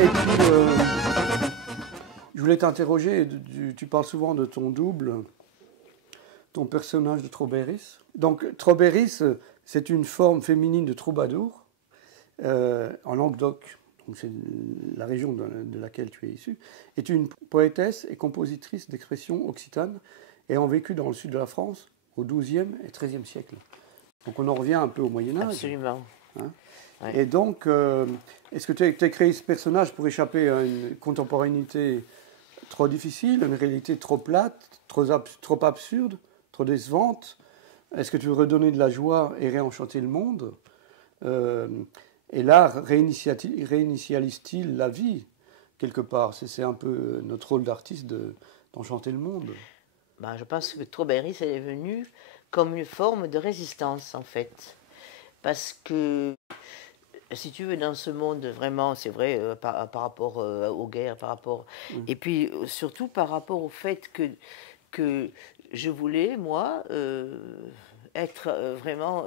Et puis, je voulais t'interroger, tu parles souvent de ton double, ton personnage de Trobéris. Donc, Trobéris, c'est une forme féminine de troubadour en Languedoc, donc c'est la région de laquelle tu es issu, est une poétesse et compositrice d'expression occitane ayant vécu dans le sud de la France au XIIe et XIIIe siècle. Donc, on en revient un peu au Moyen-Âge. Absolument. Hein. Ouais. Et donc, est-ce que tu as créé ce personnage pour échapper à une contemporanéité trop difficile, une réalité trop plate, trop absurde, trop décevante? Est-ce que tu veux redonner de la joie et réenchanter le monde? Et l'art réinitialise-t-il la vie, quelque part? C'est un peu notre rôle d'artiste d'enchanter le monde. Ben, je pense que Trobéris, elle est venue comme une forme de résistance, en fait. Parce que, si tu veux, dans ce monde, vraiment, c'est vrai, par rapport aux guerres, par rapport... Et puis, surtout par rapport au fait que je voulais, moi, être vraiment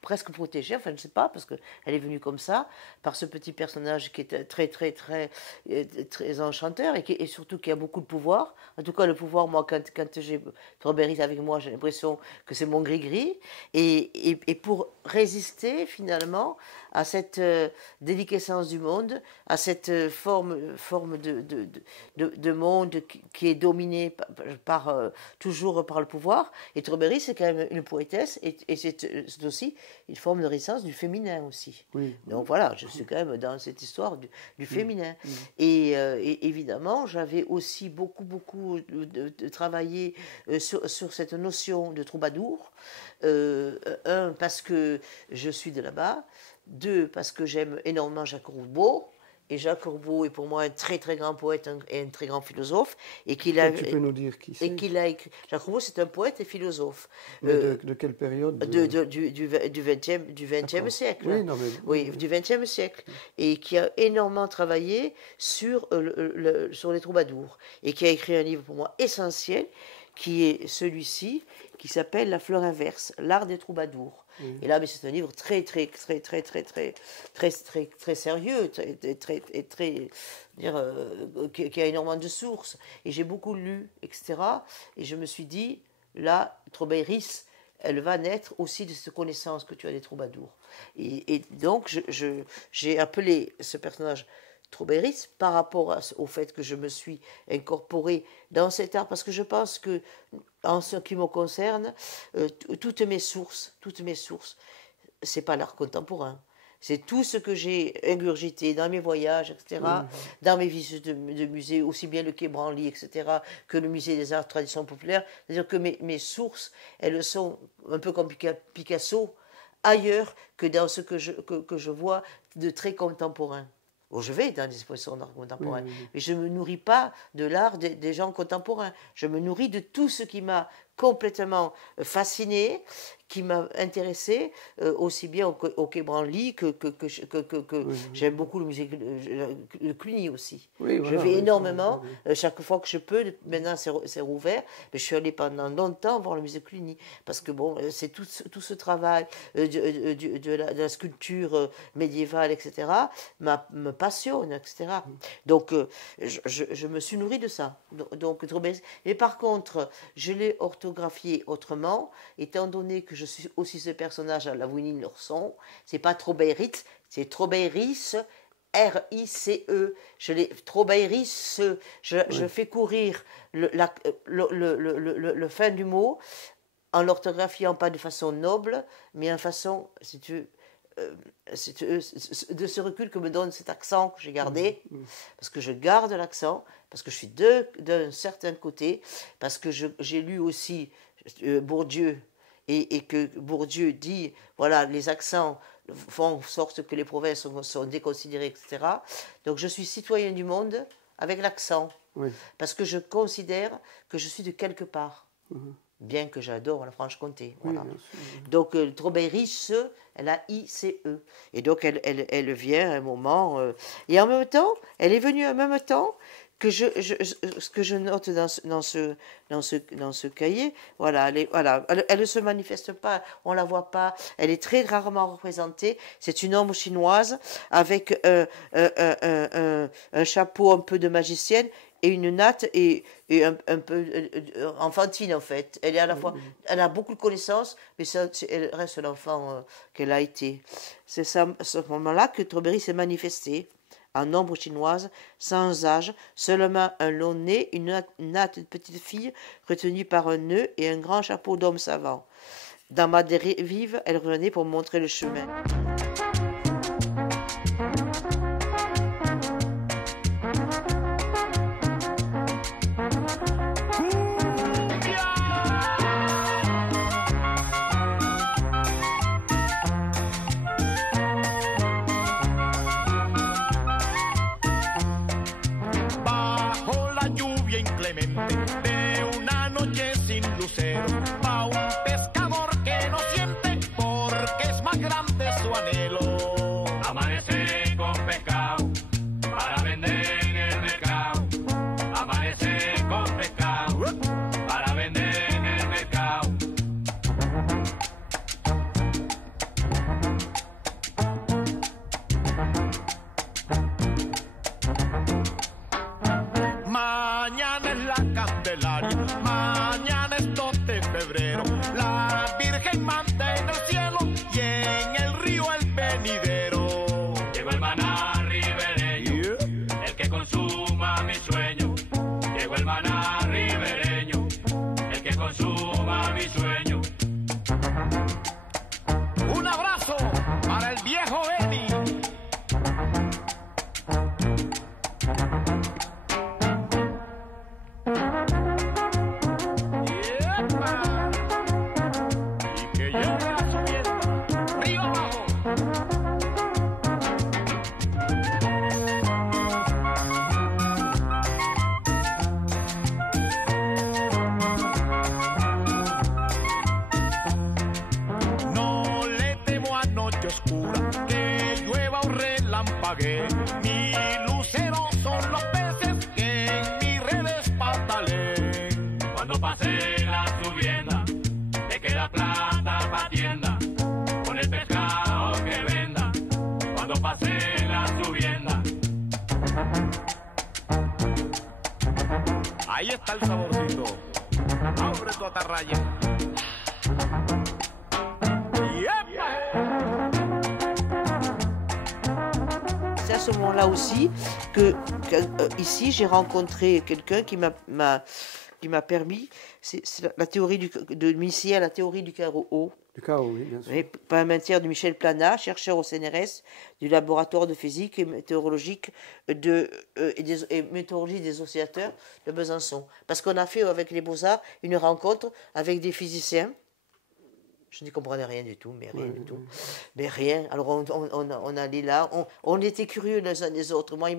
presque protégée, enfin je ne sais pas, parce qu'elle est venue comme ça, par ce petit personnage qui est très enchanteur et surtout qui a beaucoup de pouvoir. En tout cas, le pouvoir, moi, quand j'ai Trobéris avec moi, j'ai l'impression que c'est mon gris-gris. Et pour résister, finalement, à cette déliquescence du monde, à cette forme de monde qui est dominé toujours par le pouvoir. Et Trobéris, c'est quand même une poétesse et c'est aussi une forme de résistance du féminin aussi. Oui. Donc voilà, je suis quand même dans cette histoire du féminin. Et évidemment, j'avais aussi beaucoup de travaillé sur cette notion de troubadour. Un, parce que je suis de là-bas. Deux, parce que j'aime énormément Jacques Roubaud. Et Jacques Roubaud est pour moi un très très grand poète et un très grand philosophe. Et qu'il a, tu peux nous dire qui c'est? Et qu'il a écrit. Jacques Roubaud, c'est un poète et philosophe. Mais de quelle période? Du XXe siècle. Oui, non, mais... Oui, du XXe siècle. Et qui a énormément travaillé sur les troubadours. Et qui a écrit un livre pour moi essentiel, qui est celui-ci, qui s'appelle La fleur inverse, l'art des troubadours. Et là, mais c'est un livre très sérieux, qui a énormément de sources. Et j'ai beaucoup lu, etc. Et je me suis dit, là, Trobéris, elle va naître aussi de cette connaissance que tu as des troubadours. Et donc, j'ai appelé ce personnage Trobéris par rapport au fait que je me suis incorporée dans cet art, parce que je pense que, en ce qui me concerne, toutes mes sources, c'est pas l'art contemporain. C'est tout ce que j'ai ingurgité dans mes voyages, etc., dans mes visites de musées, aussi bien le Quai Branly, etc., que le Musée des Arts Traditions Populaires. C'est-à-dire que mes sources, elles sont un peu comme Picasso, ailleurs que dans ce que je vois de très contemporain. Bon, je vais dans des expositions d'art contemporain, mais je ne me nourris pas de l'art des gens contemporains. Je me nourris de tout ce qui m'a complètement fasciné, qui m'a intéressé, aussi bien au Quai Branly que j'aime beaucoup le musée le Cluny aussi. Oui, voilà, je vais énormément, chaque fois que je peux, maintenant c'est rouvert, mais je suis allée pendant longtemps voir le musée Cluny, parce que bon, c'est tout ce travail de la sculpture médiévale, etc., me passionne, etc. Donc, je me suis nourrie de ça. Donc, mais par contre, je l'ai orthographié autrement, étant donné que je suis aussi ce personnage à la Winnie l'ourson. C'est pas Trobéris, c'est Trobéris, R-I-C-E. Je l'ai Trobéris. Je fais courir le fin du mot en l'orthographiant pas de façon noble, mais en façon, si tu de ce recul que me donne cet accent que j'ai gardé, parce que je garde l'accent, parce que je suis d'un certain côté, parce que j'ai lu aussi Bourdieu, et que Bourdieu dit, voilà, les accents font en sorte que les provinces sont déconsidérées, etc. Donc je suis citoyen du monde avec l'accent, parce que je considère que je suis de quelque part. Bien que j'adore la Franche-Comté. Voilà. Donc, Trobéris, elle a I-C-E. Et donc, elle vient à un moment... et en même temps, elle est venue en même temps ce que je note dans ce cahier, voilà, elle ne se manifeste pas, on la voit pas, elle est très rarement représentée. C'est une ombre chinoise avec un chapeau un peu de magicienne et une natte et un peu enfantine en fait. Elle est à la fois, elle a beaucoup de connaissances, mais elle reste l'enfant qu'elle a été. C'est à ce moment-là que Strawberry s'est manifestée en ombre chinoise, sans âge, seulement un long nez, une natte de petite fille retenue par un nœud et un grand chapeau d'homme savant. Dans ma dérive, elle revenait pour me montrer le chemin. De una noche sin lucero, va un pescador que no siente porque es más grande su anhelo. Amanece con pescado para vender en el mercado. Amanece con pescado para vender en el mercado. Mañana es la Candelaria, mañana es 2 de febrero. La Virgen manda en el cielo y en el río el venidero. Llegó el maná ribereño, el que consuma mi sueño. Llegó el maná ribereño, el que consuma mi sueño. Un abrazo para el viejo Beni. Mi lucero son los peces que en mis redes patalen. Cuando pase la subienda, te queda plata pa' tienda, con el pescado que venda. Cuando pase la subienda. Ahí está el saborcito. Abre tu atarraya. C'est à ce moment-là aussi que ici j'ai rencontré quelqu'un qui m'a permis, c'est la théorie de m'initier à la théorie du chaos. Du chaos, oui, bien sûr. Oui, par un matière de Michel Planat, chercheur au CNRS du laboratoire de physique et météorologique et météorologie des oscillateurs de Besançon. Parce qu'on a fait avec les Beaux-Arts une rencontre avec des physiciens. Je n'y comprenais rien du tout, mais rien du tout. Mais rien. Alors on allait là, on était curieux les uns des autres. Moi,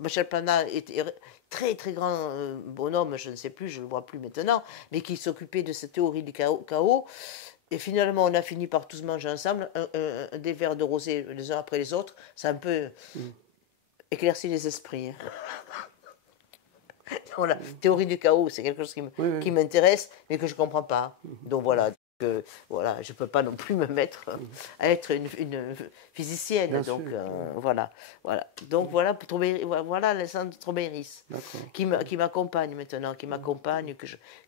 Michel Planat était très très grand bonhomme, je ne sais plus, je ne le vois plus maintenant, mais qui s'occupait de cette théorie du chaos. Et finalement, on a fini par tous manger ensemble des verres de rosé les uns après les autres. Ça a un peu éclairci les esprits. Voilà, théorie du chaos, c'est quelque chose qui m'intéresse, mais que je ne comprends pas. Donc voilà. Voilà, je ne peux pas non plus me mettre à être une physicienne. Bien donc, voilà. Donc voilà Alessandre Strawberry qui m'accompagne maintenant,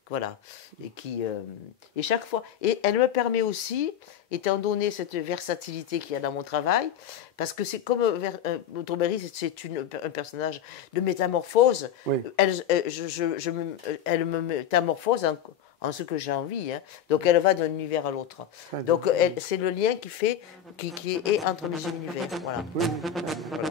voilà. Et chaque fois, et elle me permet aussi, étant donné cette versatilité qu'il y a dans mon travail, parce que c'est comme Strawberry, c'est un personnage de métamorphose. Oui. Elle me métamorphose en ce que j'ai envie. Hein. Donc elle va d'un univers à l'autre. Donc c'est le lien qui est entre mes univers. Voilà. Oui. Voilà.